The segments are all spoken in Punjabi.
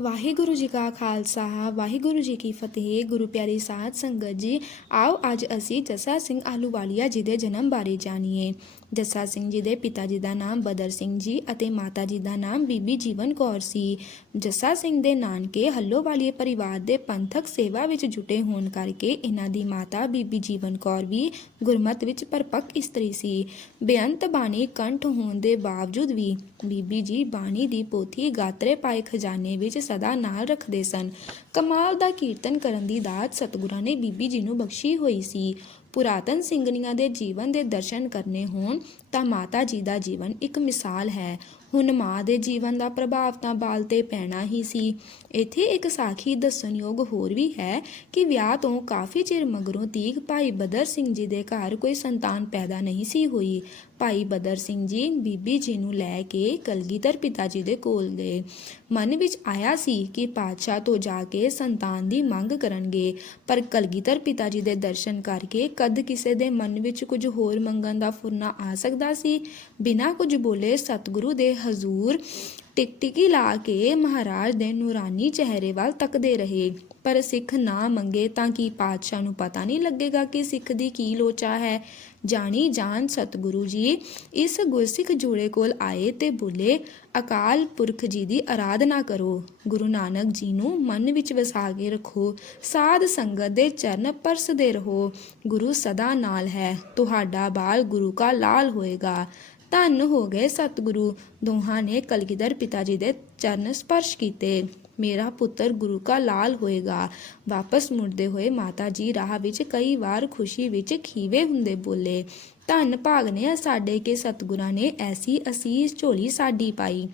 ਵਾਹਿਗੁਰੂ ਜੀ ਕਾ ਖਾਲਸਾ, ਵਾਹਿਗੁਰੂ ਜੀ ਕੀ ਫਤਿਹ। ਗੁਰੂ ਪਿਆਰੀ ਸਾਧ ਸੰਗਤ ਜੀ, ਆਓ ਅੱਜ ਅਸੀਂ ਜੱਸਾ ਸਿੰਘ ਆਲੂਵਾਲੀਆ ਜੀ ਦੇ ਜਨਮ ਬਾਰੇ ਜਾਣੀਏ। ਜੱਸਾ ਸਿੰਘ ਜੀ ਦੇ ਪਿਤਾ ਜੀ ਦਾ ਨਾਮ ਬਦਰ ਸਿੰਘ ਜੀ ਅਤੇ ਮਾਤਾ ਜੀ ਦਾ ਨਾਮ ਬੀਬੀ ਜੀਵਨ ਕੌਰ ਸੀ। ਜੱਸਾ ਸਿੰਘ ਦੇ ਨਾਨਕੇ ਹੱਲੋਵਾਲੀਏ ਪਰਿਵਾਰ ਦੇ ਪੰਥਕ ਸੇਵਾ ਵਿੱਚ ਜੁਟੇ ਹੋਣ ਕਰਕੇ ਇਹਨਾਂ ਦੀ ਮਾਤਾ ਬੀਬੀ ਜੀਵਨ ਕੌਰ ਵੀ ਗੁਰਮਤ ਵਿੱਚ ਪਰਪੱਕ ਇਸਤਰੀ ਸੀ। ਬੇਅੰਤ ਬਾਣੀ ਕੰਠ ਹੋਣ ਦੇ ਬਾਵਜੂਦ ਵੀ ਬੀਬੀ ਜੀ ਬਾਣੀ ਦੀ ਪੋਥੀ ਗਾਤਰੇ ਪਾਏ ਖਜ਼ਾਨੇ ਵਿੱਚ ਸਦਾ ਨਾਲ ਰੱਖਦੇ ਸਨ। ਕਮਾਲ ਦਾ ਕੀਰਤਨ ਕਰਨ ਦੀ ਦਾਤ ਸਤਿਗੁਰਾਂ ਨੇ ਬੀਬੀ ਜੀ ਨੂੰ ਬਖਸ਼ੀ ਹੋਈ ਸੀ। ਪੁਰਾਤਨ ਸਿੰਘਣੀਆਂ ਦੇ ਜੀਵਨ ਦੇ ਦਰਸ਼ਨ ਕਰਨੇ ਹੋਣ ਤਾਂ ਮਾਤਾ ਜੀ ਦਾ ਜੀਵਨ ਇੱਕ ਮਿਸਾਲ ਹੈ। ਹੁਣ ਮਾਂ ਦੇ ਜੀਵਨ ਦਾ ਪ੍ਰਭਾਵ ਤਾਂ ਬਾਲ ਤੇ ਪੈਣਾ ਹੀ ਸੀ। ਇੱਥੇ ਇੱਕ ਸਾਖੀ ਦੱਸਣਯੋਗ ਹੋਰ ਵੀ ਹੈ ਕਿ ਵਿਆਹ ਤੋਂ ਕਾਫੀ ਚਿਰ ਮਗਰੋਂ ਤੀਕ ਭਾਈ ਬਦਰ ਸਿੰਘ ਜੀ ਦੇ ਘਰ ਕੋਈ ਸੰਤਾਨ ਪੈਦਾ ਨਹੀਂ ਸੀ ਹੋਈ। ਭਾਈ ਬਦਰ ਸਿੰਘ ਜੀ ਬੀਬੀ ਜੀ ਨੂੰ ਲੈ ਕੇ ਕਲਗੀਧਰ ਪਿਤਾ ਜੀ ਦੇ ਕੋਲ ਗਏ। ਮਨ ਵਿੱਚ ਆਇਆ ਸੀ ਕਿ ਪਾਤਸ਼ਾਹ ਤੋਂ ਜਾ ਕੇ ਸੰਤਾਨ ਦੀ ਮੰਗ ਕਰਨਗੇ, ਪਰ ਕਲਗੀਧਰ ਪਿਤਾ ਜੀ ਦੇ ਦਰਸ਼ਨ ਕਰਕੇ ਕਦ ਕਿਸੇ ਦੇ ਮਨ ਵਿੱਚ ਕੁਝ ਹੋਰ ਮੰਗਣ ਦਾ ਫੁਰਨਾ ਆ ਸਕਦਾ ਸੀ? ਬਿਨਾਂ ਕੁਝ ਬੋਲੇ ਸਤਿਗੁਰੂ ਦੇ ਹਜ਼ੂਰ ਟਿਕਟਿਕੀ ਲਾ ਕੇ ਮਹਾਰਾਜ ਦੇ ਨੂਰਾਨੀ ਚਿਹਰੇ ਵੱਲ ਤੱਕਦੇ ਰਹੇ। ਪਰ ਸਿੱਖ ਨਾ ਮੰਗੇ ਤਾਂ ਕੀ ਪਾਤਸ਼ਾਹ ਨੂੰ ਪਤਾ ਨਹੀਂ ਲੱਗੇਗਾ ਕਿ ਸਿੱਖ ਦੀ ਕੀ ਲੋਚਾ ਹੈ? ਜਾਣੀ ਜਾਨ ਸਤਿਗੁਰੂ ਜੀ, ਇਸ ਗੁਰਸਿੱਖ ਜੋੜੇ ਕੋਲ ਆਏ ਤੇ ਬੋਲੇ, ਅਕਾਲ ਪੁਰਖ ਜੀ ਦੀ ਆਰਾਧਨਾ ਕਰੋ। ਗੁਰੂ ਨਾਨਕ ਜੀ ਨੂੰ ਮਨ ਵਿੱਚ ਵਸਾ ਕੇ ਰੱਖੋ, ਸਾਧ ਸੰਗਤ ਦੇ ਚਰਨ ਪਰਸਦੇ ਰਹੋ। ਗੁਰੂ ਸਦਾ ਨਾਲ ਹੈ, ਤੁਹਾਡਾ ਬਾਲ ਗੁਰੂ ਕਾ ਲਾਲ ਹੋਏਗਾ। ਧੰਨ ਹੋ ਗਏ ਸਤਿਗੁਰੂ। ਦੋਹਾਂ ਨੇ ਕਲਗੀਧਰ ਪਿਤਾ ਜੀ ਦੇ ਚਰਨ ਸਪਰਸ਼ ਕੀਤੇ। ਮੇਰਾ ਪੁੱਤਰ ਗੁਰੂ ਕਾ ਲਾਲ ਹੋਏਗਾ। ਵਾਪਸ ਮੁੜਦੇ ਹੋਏ ਮਾਤਾ ਜੀ ਰਾਹ ਵਿੱਚ ਕਈ ਵਾਰ ਖੁਸ਼ੀ ਵਿੱਚ ਖੀਵੇ ਹੁੰਦੇ ਬੋਲੇ। ਧੰਨ ਭਾਗ ਨੇ ਸਾਡੇ ਕੇ ਸਤਿਗੁਰਾਂ ਨੇ ਐਸੀ ਅਸੀਸ ਝੋਲੀ ਸਾਡੀ ਪਾਈ।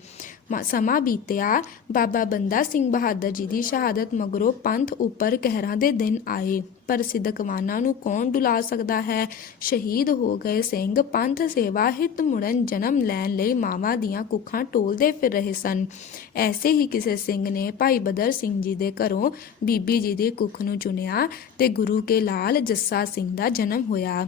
ਮ- ਸਮਾਂ ਬੀਤਿਆ, ਬਾਬਾ ਬੰਦਾ ਸਿੰਘ ਬਹਾਦਰ ਜੀ ਦੀ ਸ਼ਹਾਦਤ ਮਗਰੋਂ ਪੰਥ ਉੱਪਰ ਕਹਿਰਾਂ ਦੇ ਦਿਨ ਆਏ। ਪਰ ਸਿੱਧਕਵਾਨਾਂ ਨੂੰ ਕੌਣ ਡੁਲਾ ਸਕਦਾ ਹੈ? ਸ਼ਹੀਦ ਹੋ ਗਏ ਸਿੰਘ, ਪੰਥ ਸੇਵਾ ਹਿਤ ਮੁੜਨ ਜਨਮ ਲੈਣ ਲਈ ਮਾਵਾਂ ਦੀਆਂ ਕੁੱਖਾਂ ਟੋਲਦੇ ਫਿਰ ਰਹੇ ਸਨ। ਐਸੇ ਹੀ ਕਿਸੇ ਸਿੰਘ ਨੇ ਭਾਈ ਬਦਰ ਸਿੰਘ ਜੀ ਦੇ ਘਰੋਂ ਬੀਬੀ ਜੀ ਦੀ ਕੁੱਖ ਨੂੰ ਚੁਣਿਆ ਤੇ ਗੁਰੂ ਕੇ ਲਾਲ ਜੱਸਾ ਸਿੰਘ ਦਾ ਜਨਮ ਹੋਇਆ।